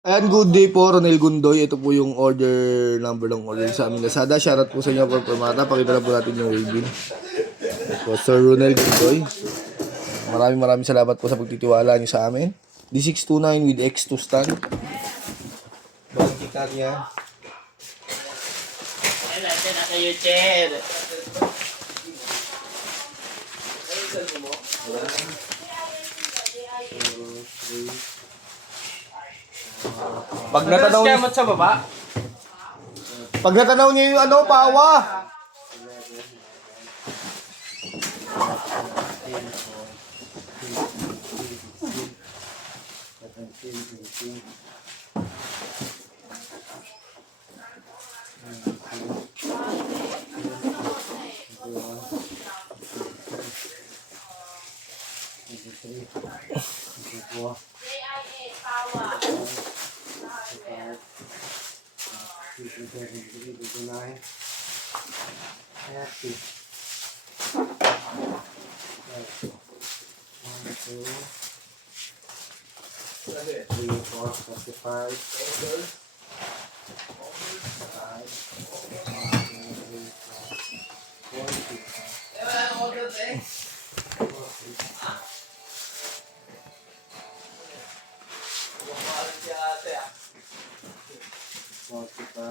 Ayan, good day po, Ronel Gundoy. Ito po yung order number ng order sa aming Lazada. Shoutout po sa inyo for Permata. Pakita na po natin yung waving. So, Sir Ronel Gundoy. Maraming salamat po sa pagtitiwala niyo sa amin. D629 with X2 stand. Bakit niya? Ay, natin na kayo, Cher. Pag natanaw niyo sa baba. Pag natanaw niyo yung ano, pawa.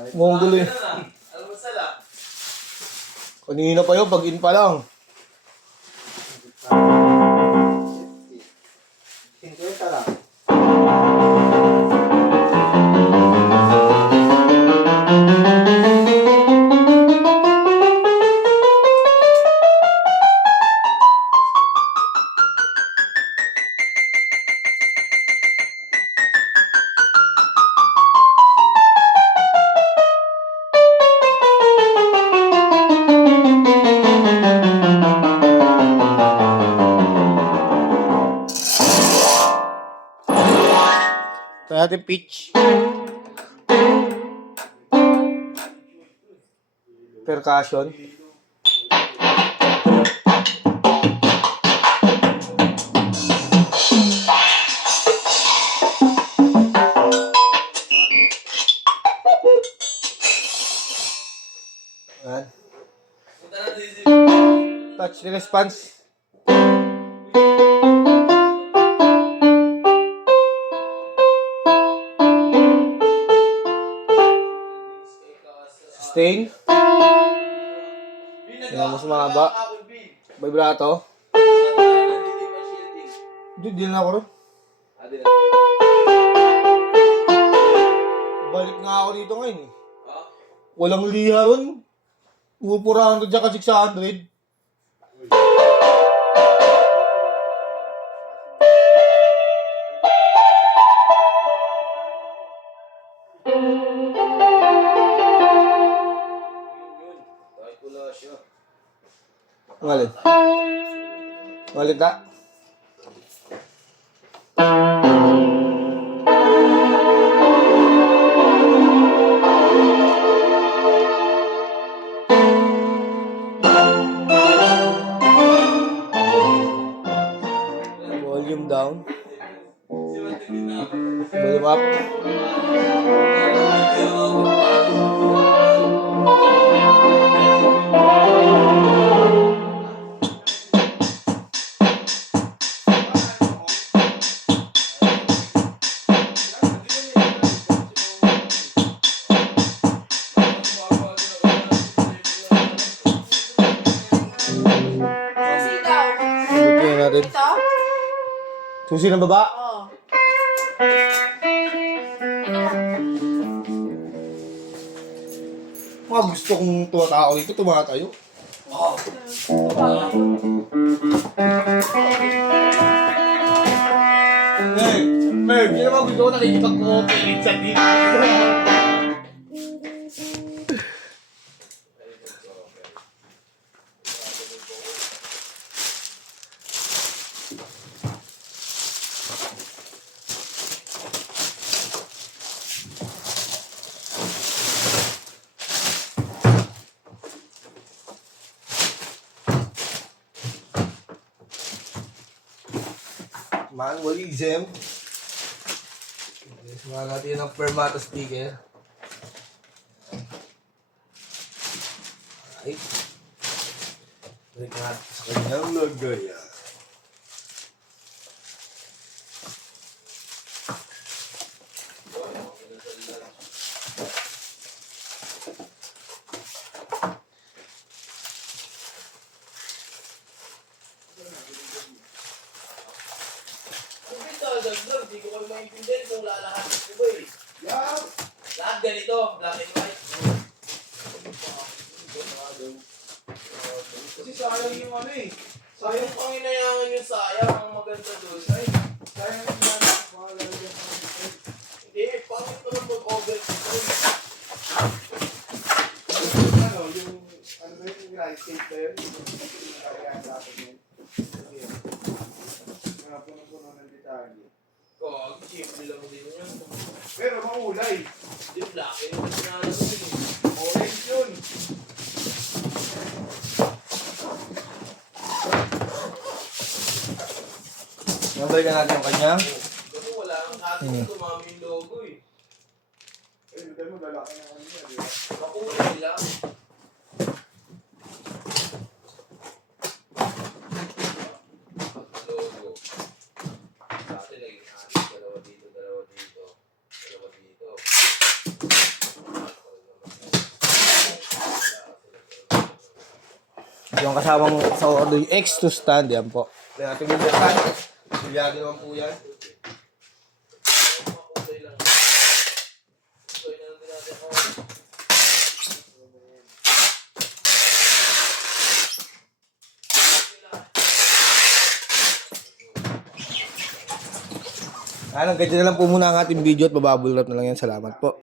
Mukhang gulo eh. Kanina pa yun, pag-in pa lang. Kaya natin pitch. Percussion. Ayan. Touch response. Sustain. Yan, mas mahaba. Vibrato. Hindi na ako ron. Balik nga ako dito ngayon eh. Walang liha ron. 400 dyan kasi 600. Ngalit. Ngalit na. Volume down. Volume up. Tingnan natin. Susi ng baba. Oo. Mga gusto kong tumatao dito, tumatayo. Merv, yun naman gusto ko nakikipag-cooperate sa dito. Manual exempt. Mga natin ng Permata sticker. Alright. Balik natin sa kanyang lagayan. Hindi ko kami maintindihan kung lalahat ko ba eh. Yeah. Lahat ganito, black and white. Kasi sayang yung ano eh. Sayang Sayang pang inayangan yung sayang, ang maganda doon. Ay, sayang yung ano. Mga lalagyan pa ng dito. hindi, pangit ko na mag-over dito. Ano, yung ano ba yung right tape na yun? Yung nakagaan sa atin yun. Mga puno-puno ng detalye. Oh, cheap lang din yun. Pero maulay. Hindi, black and white na lang yun eh. Orange yun. Nabalikan natin yung kanyang. Kasi wala ang ating tumami yung logo eh. Eh, dito mo lalaki ng ano niya, di ba? Makulay lang. Logo. Dati lagi natin, dalawa dito, dalawa dito. Dalawa dito. Yung kasamang sa order, yung X2 stand, yan po. Kaya natin yung stand. Silyado naman po yan. Makulay lang. Kulay na lang din natin ako. Ganyan na lang po muna ang ating video at bababulrap na lang yan. Salamat po.